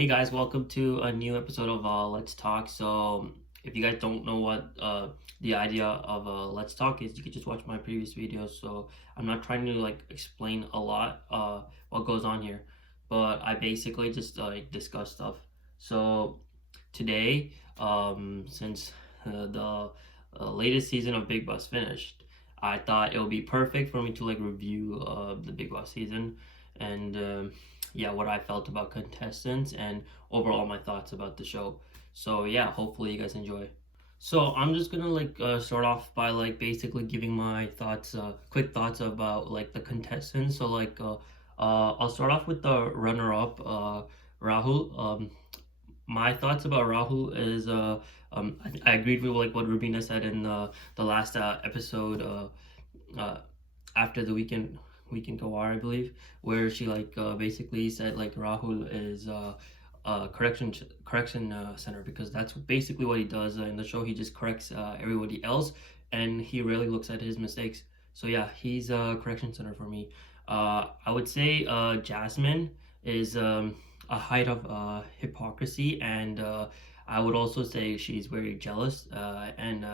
Hey guys, welcome to a new episode of Let's Talk. If you guys don't know what the idea of Let's Talk is, you can just watch my previous videos. So, I'm not trying to like explain a lot what goes on here, but I basically just like discuss stuff. So, today, since the latest season of Big Boss finished, I thought it would be perfect for me to like review the Big Boss season and yeah, what I felt about contestants and overall my thoughts about the show. So yeah, hopefully you guys enjoy. So I'm just gonna like start off by like basically giving my thoughts, quick thoughts about like the contestants. I'll start off with the runner-up, Rahul. My thoughts about Rahul is I agreed with like what Rubina said in the last episode after the weekend Kawar, I believe, where she like basically said like Rahul is correction center because that's basically what he does in the show. He just corrects everybody else, and he rarely looks at his mistakes. So yeah, he's a correction center for me. I would say Jasmine is a height of hypocrisy, and I would also say she's very jealous and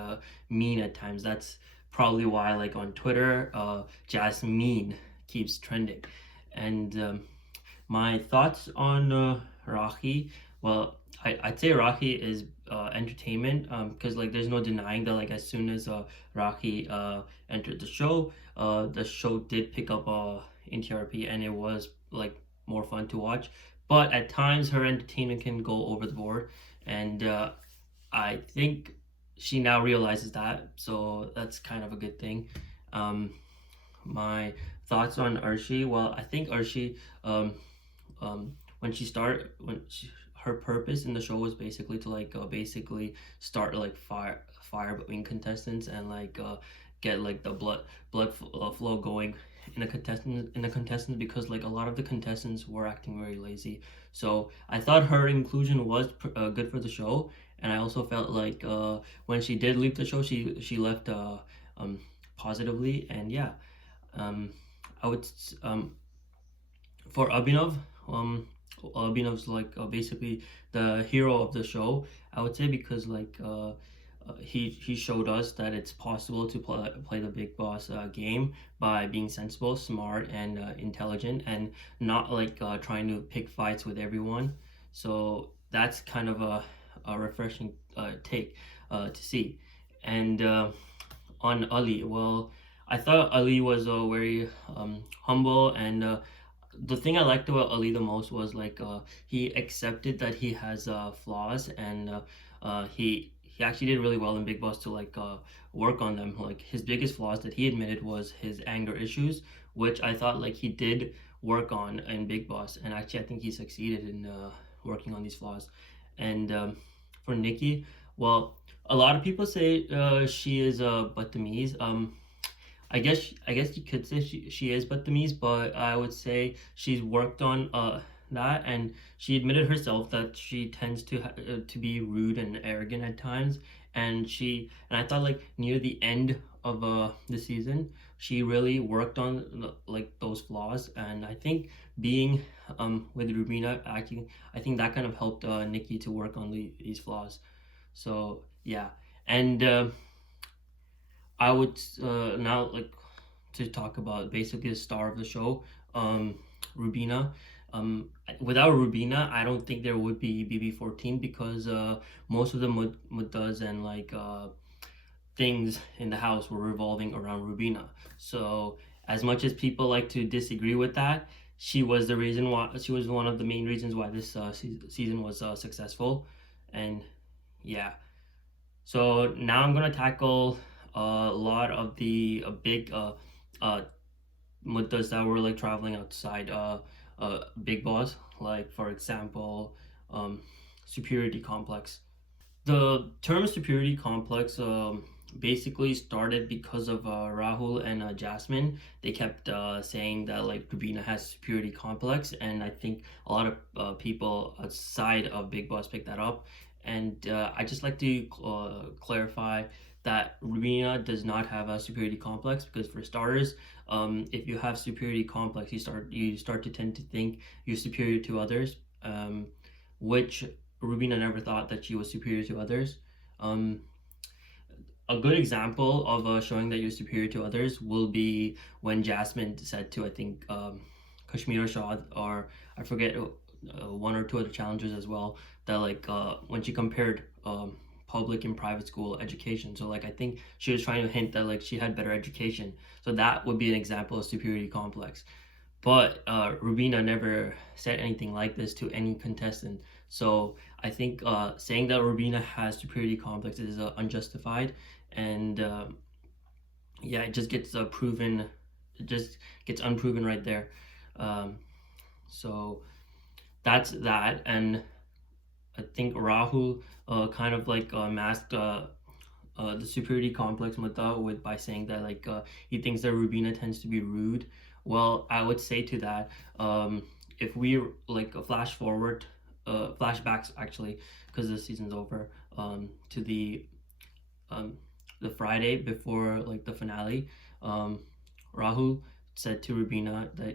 mean at times. That's probably why like on Twitter, Jasmine keeps trending. And my thoughts on Rahi, well, I'd say Rahi is entertainment because like there's no denying that like as soon as Rahi entered the show did pick up in TRP and it was like more fun to watch. But at times her entertainment can go over the board, and I think she now realizes that, so that's kind of a good thing. Um, my thoughts on Archie. Well, I think Archie, when she started, her purpose in the show was basically to like basically start like fire between contestants and like get like the flow going in the contestants because like a lot of the contestants were acting very lazy. So I thought her inclusion was good for the show, and I also felt like when she did leave the show, she left um positively. And yeah, um I would for Abhinav, Abhinav's like basically the hero of the show. I would say because like he showed us that it's possible to play the big boss game by being sensible, smart, and intelligent, and not like trying to pick fights with everyone. So that's kind of a refreshing take to see. And on Ali, well, I thought Ali was very humble, and the thing I liked about Ali the most was like he accepted that he has flaws, and he actually did really well in Big Boss to like work on them. Like his biggest flaws that he admitted was his anger issues, which I thought like he did work on in Big Boss, and actually I think he succeeded in working on these flaws. And for Nikki, well, a lot of people say she is Batamise. I guess you could say she is Batamise, but I would say she's worked on that, and she admitted herself that she tends to be rude and arrogant at times, and I thought like near the end of the season she really worked on like those flaws, and I think being with Rubina acting, I think that kind of helped Nikki to work on these flaws. So yeah, and I would now like to talk about basically the star of the show, Rubina. Without Rubina, I don't think there would be BB14 because most of the muddas and like things in the house were revolving around Rubina. So as much as people like to disagree with that, she was the reason why she was one of the main reasons why this season was successful, and yeah. So now I'm gonna tackle a lot of the big uh, muddas that were like traveling outside Big Boss, like for example, superiority complex. The term superiority complex basically started because of Rahul and Jasmine. They kept saying that like Rubina has superiority complex, and I think a lot of people outside of Big Boss picked that up. And I just like to clarify that Rubina does not have a superiority complex because for starters, if you have superiority complex, you start to tend to think you're superior to others. which Rubina never thought that she was superior to others. Um, a good example of showing that you're superior to others will be when Jasmine said to, I think, Kashmir Shah, or I forget, one or two other challengers as well, that like when she compared public and private school education. So like I think she was trying to hint that like she had better education. So that would be an example of superiority complex. But Rubina never said anything like this to any contestant. So I think saying that Rubina has superiority complex is unjustified, and yeah, it just gets proven. It just gets unproven right there. Um, so that's that, and I think Rahul kind of like masked the superiority complex Mutta with by saying that like he thinks that Rubina tends to be rude. Well, I would say to that, if we like flash forward, flashbacks actually, because the season's over, to um, the Friday before like the finale, Rahul said to Rubina that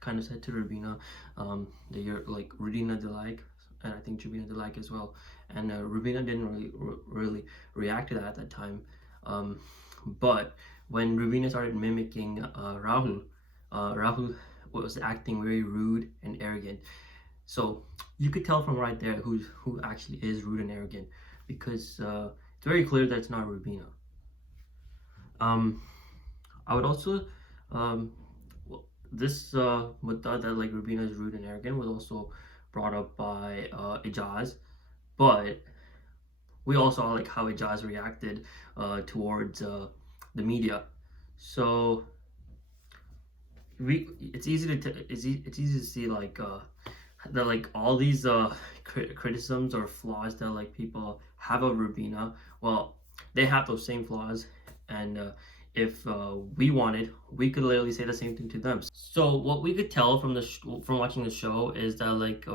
kind of said to Rubina that you're like Rubina Dilaik, and I think Rubina Dilaik as well. And Rubina didn't really react to that at that time. But when Rubina started mimicking Rahul was acting very rude and arrogant. So you could tell from right there who actually is rude and arrogant, because it's very clear that it's not Rubina. Um, I would also well, this mutta that like Rubina is rude and arrogant was also brought up by Ijaz, but we all saw like how Ijaz reacted towards the media. So it's easy to it's easy to see like that like all these criticisms or flaws that like people have of Rubina. Well, they have those same flaws, and if we wanted, we could literally say the same thing to them. So what we could tell from from watching the show is that like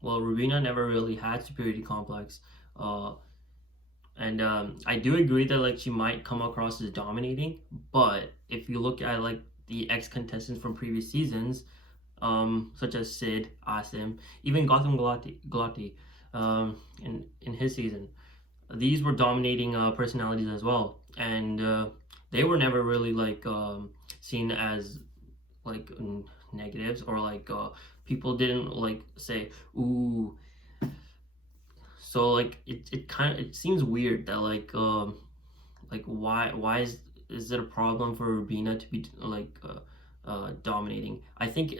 well, Rubina never really had superiority complex. Uh, and I do agree that like she might come across as dominating, but if you look at like the ex contestants from previous seasons, such as Sid, Asim, even Gotham Galati, in his season, these were dominating personalities as well, and they were never really like seen as like negatives, or like people didn't like say ooh. So like it kind of it seems weird that like why is it a problem for Rubina to be like dominating? I think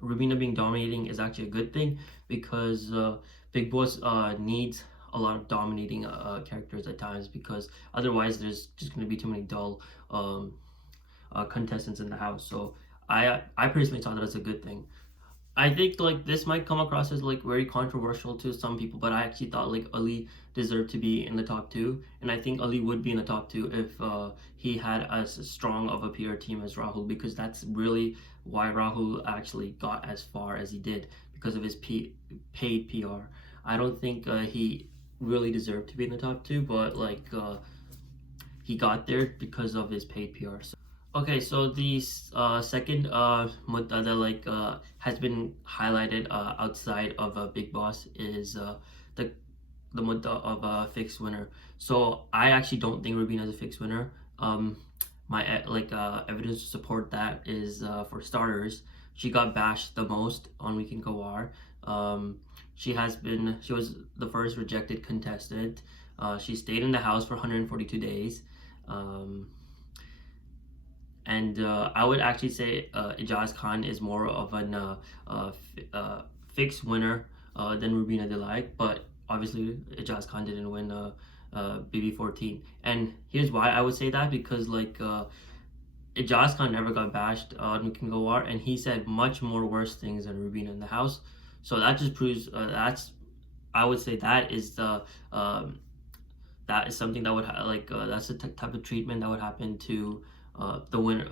Rubina being dominating is actually a good thing, because Big Boss needs a lot of dominating characters at times, because otherwise there's just going to be too many dull contestants in the house. So I personally thought that it's a good thing. I think like this might come across as like very controversial to some people, but I actually thought like Ali deserved to be in the top two, and I think Ali would be in the top two if he had as strong of a PR team as Rahul, because that's really why Rahul actually got as far as he did, because of his paid PR. I don't think he really deserved to be in the top two, but like he got there because of his paid PR. Okay, so the second mutta that like has been highlighted outside of Big Boss is the the mutta of a fixed winner. So I actually don't think Rubina is a fixed winner. My like evidence to support that is for starters, she got bashed the most on Weekend Kawar. She was the first rejected contestant. She stayed in the house for 142 days. Um, and I would actually say Ijaz Khan is more of an fixed winner than Rubina Dilaik, but obviously Ijaz Khan didn't win BB14. And here's why I would say that, because like Ijaz Khan never got bashed on Weekend Gawar, and he said much more worse things than Rubina in the house. So that just proves I would say that is the that is something that would that's the type of treatment that would happen to the winner,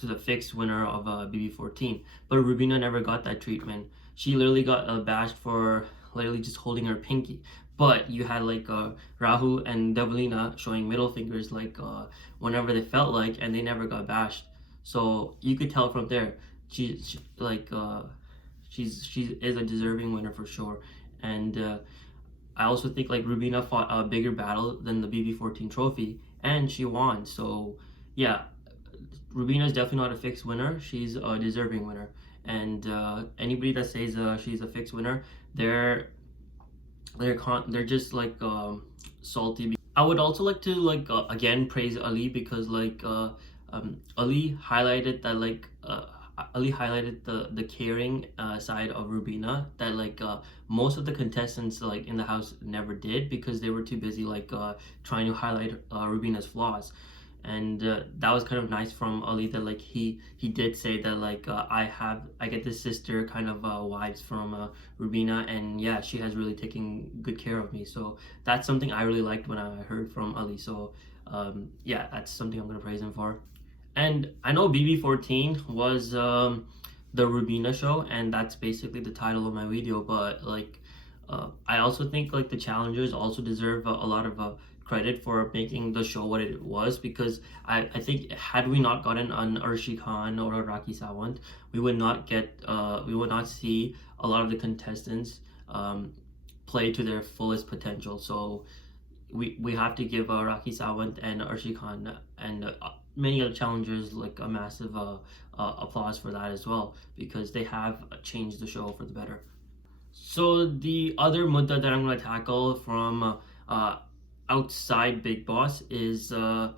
to the fixed winner of BB14. But Rubina never got that treatment. She literally got bashed for literally just holding her pinky. But you had like Rahul and Devlina showing middle fingers like whenever they felt like, and they never got bashed. So you could tell from there, she like she is a deserving winner for sure. And I also think like Rubina fought a bigger battle than the BB14 trophy, and she won. So yeah, Rubina is definitely not a fixed winner. She's a deserving winner. And anybody that says she's a fixed winner, they're they're just like salty. I would also like to like again praise Ali because like Ali highlighted that like Ali highlighted the caring side of Rubina that like most of the contestants like in the house never did because they were too busy like trying to highlight Rubina's flaws. And that was kind of nice from Ali that like he did say that like I get this sister kind of vibes from Rubina, and yeah, she has really taken good care of me. So that's something I really liked when I heard from Ali. So yeah, that's something I'm gonna praise him for. And I know BB14 was the Rubina show, and that's basically the title of my video. But like, I also think like the challengers also deserve a lot of credit for making the show what it was, because I think had we not gotten an Urshi Khan or a Raki Sawant, we would not see a lot of the contestants play to their fullest potential. So we have to give Raki Sawant and Urshi Khan and many other challengers like a massive applause for that as well, because they have changed the show for the better. So the other mudda that I'm going to tackle from outside Big Boss is the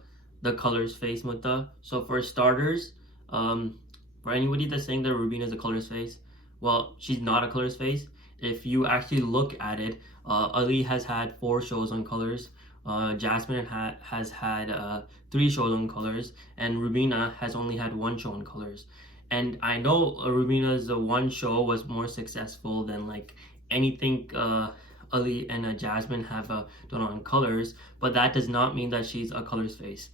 colors face mudda. So for starters, for anybody that's saying that Rubina is a colors face, well, she's not a colors face. If you actually look at it, Ali has had 4 shows on colors. Jasmine has had 3 shows on colors, and Rubina has only had 1 show on colors. And I know Rubina's 1 show was more successful than like anything Ali and Jasmine have done on colors, but that does not mean that she's a colors face.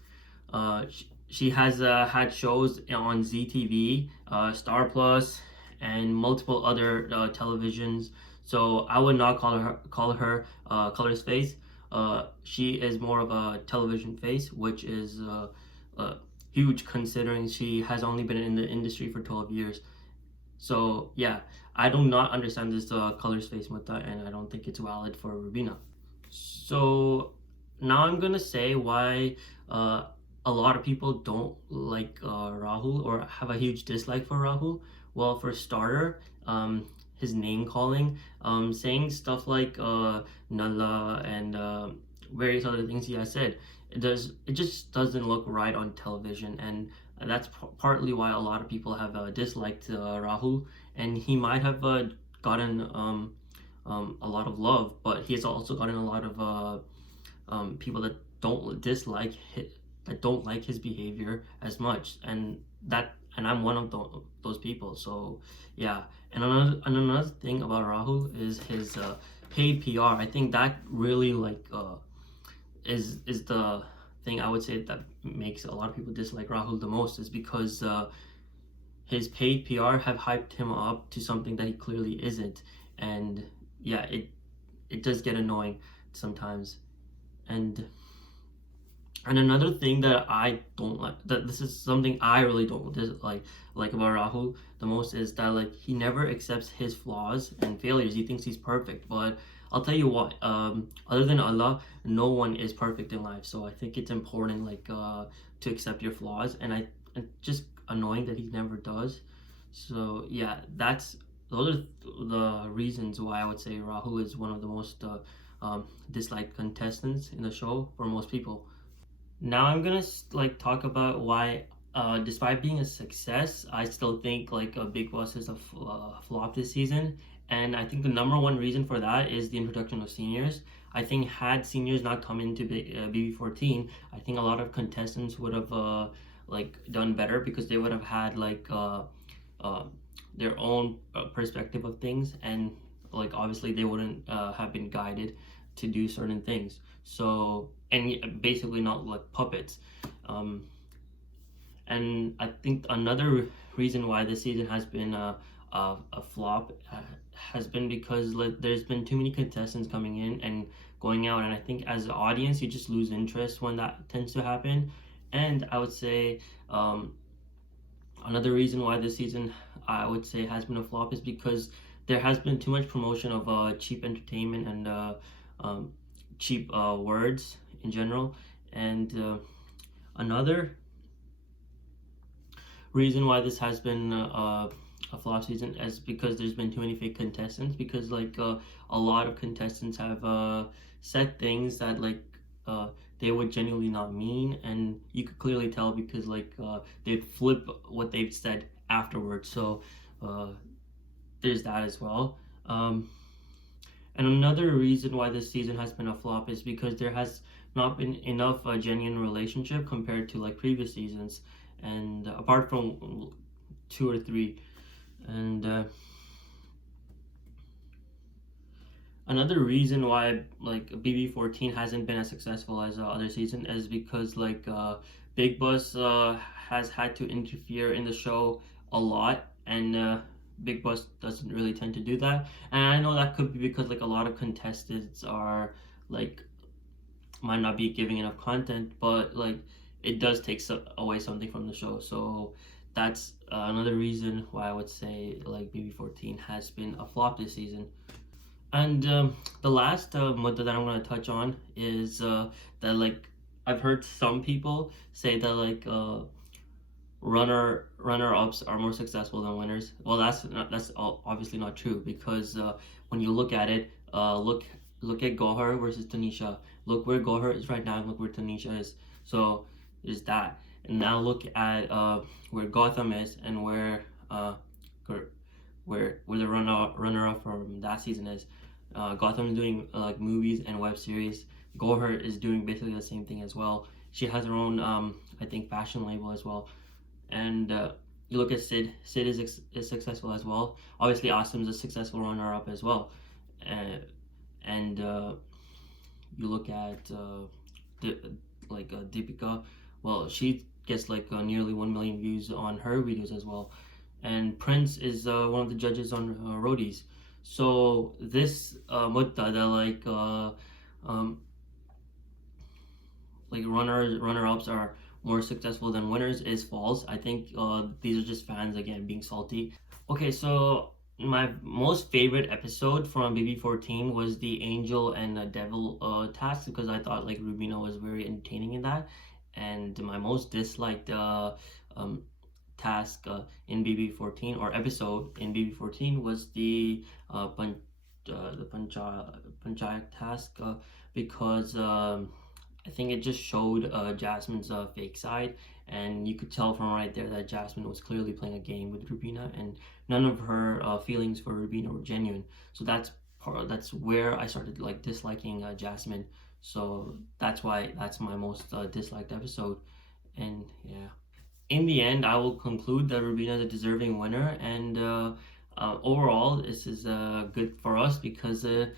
She has had shows on ZTV, Star Plus, and multiple other televisions. So I would not call her colors face. She is more of a television face, which is huge considering she has only been in the industry for 12 years. So yeah, I do not understand this colors face mutta, and I don't think it's valid for Rubina. So now I'm gonna say why a lot of people don't like Rahul or have a huge dislike for Rahul. Well, for starter, his name calling, saying stuff like Nalla and various other things he has said. It just doesn't look right on television, and that's partly why a lot of people have disliked Rahul, and he might have gotten a lot of love, but he has also gotten a lot of people that don't like his behavior as much, and I'm one of those people. So yeah, and another thing about Rahul is his paid PR. I think that really like is the thing I would say that makes a lot of people dislike Rahul the most, is because his paid PR have hyped him up to something that he clearly isn't, and yeah, it does get annoying sometimes. And another thing that I don't like, that this is something I really don't like about Rahul the most, is that like he never accepts his flaws and failures. He thinks he's perfect, but I'll tell you what, other than Allah, no one is perfect in life. So I think it's important like to accept your flaws, and it's just annoying that he never does. So yeah, those are the reasons why I would say Rahul is one of the most disliked contestants in the show for most people. Now I'm gonna like talk about why, despite being a success, I still think like Big Boss is a flop this season. And I think the number one reason for that is the introduction of seniors. I think had seniors not come into BB14, I think a lot of contestants would have like done better, because they would have had like their own perspective of things, and like obviously they wouldn't have been guided to do certain things. So, and basically not like puppets. And I think another reason why this season has been a flop has been because like there's been too many contestants coming in and going out, and I think as an audience you just lose interest when that tends to happen. And I would say Another reason why this season I would say has been a flop is because there has been too much promotion of cheap entertainment and um, cheap words in general. And another reason why this has been a flop season is because there's been too many fake contestants. Because like a lot of contestants have said things that like uh, they would genuinely not mean, and you could clearly tell because like they'd flip what they've said afterwards. So uh, there's that as well. And another reason why this season has been a flop is because there has not been enough genuine relationship compared to like previous seasons, and apart from two or three. And another reason why like BB14 hasn't been as successful as other season is because like Big Boss has had to interfere in the show a lot, and Big Boss doesn't really tend to do that. And I know that could be because like a lot of contestants are like might not be giving enough content, but like it does take away something from the show. So that's another reason why I would say like BB14 has been a flop this season. And the last mudda that I'm gonna touch on is that like I've heard some people say that like runner ups are more successful than winners. Well, that's obviously not true, because when you look at it, look at Gohar versus Tanisha. Look where Gohar is right now, and look where Tanisha is. So there's that. And now look at where Gotham is, and where the runner up from that season is. Gotham is doing like movies and web series. Gohar is doing basically the same thing as well. She has her own I think fashion label as well. And you look at Sid. Sid is successful as well. Obviously, Asim's a successful runner up as well. And you look at Deepika. Well, she gets like nearly 1 million views on her videos as well. And Prince is one of the judges on Roadies. So this mutta that like runner ups are more successful than winners is false. I think these are just fans again being salty. Okay, so my most favorite episode from BB14 was the Angel and Devil task, because I thought like Rubina was very entertaining in that. And my most disliked task in BB14, or episode in BB14, was the Panchayat task, because I think it just showed Jasmine's fake side, and you could tell from right there that Jasmine was clearly playing a game with Rubina, and none of her feelings for Rubina were genuine. So that's where I started like disliking Jasmine. So that's why that's my most disliked episode. And yeah, in the end, I will conclude that Rubina is a deserving winner, and overall, this is good for us, because it's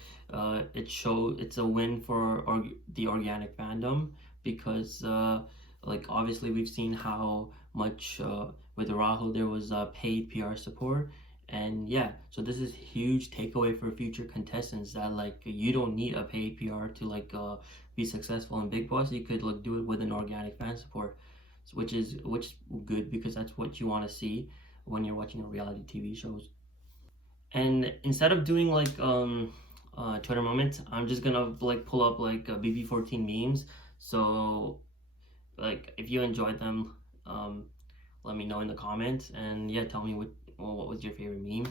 a win for the organic fandom, because like obviously we've seen how much with Rahul there was paid PR support. And yeah, so this is huge takeaway for future contestants, that like you don't need a paid PR to like be successful in Big Boss. You could like do it with an organic fan support, which is good, because that's what you want to see when you're watching a reality TV shows. And instead of doing like Twitter moments, I'm just gonna like pull up like BB14 memes. So like if you enjoyed them, let me know in the comments, and yeah, tell me what was your favorite meme.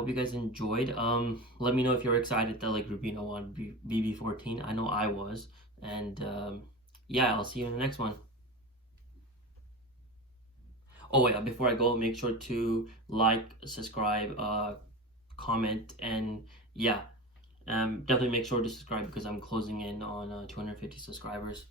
hope you guys enjoyed. Let me know if you're excited that like Rubina won BB14. I know I was. And yeah, I'll see you in the next one. Oh yeah, before I go, make sure to like, subscribe, comment, and yeah, definitely make sure to subscribe because I'm closing in on 250 subscribers.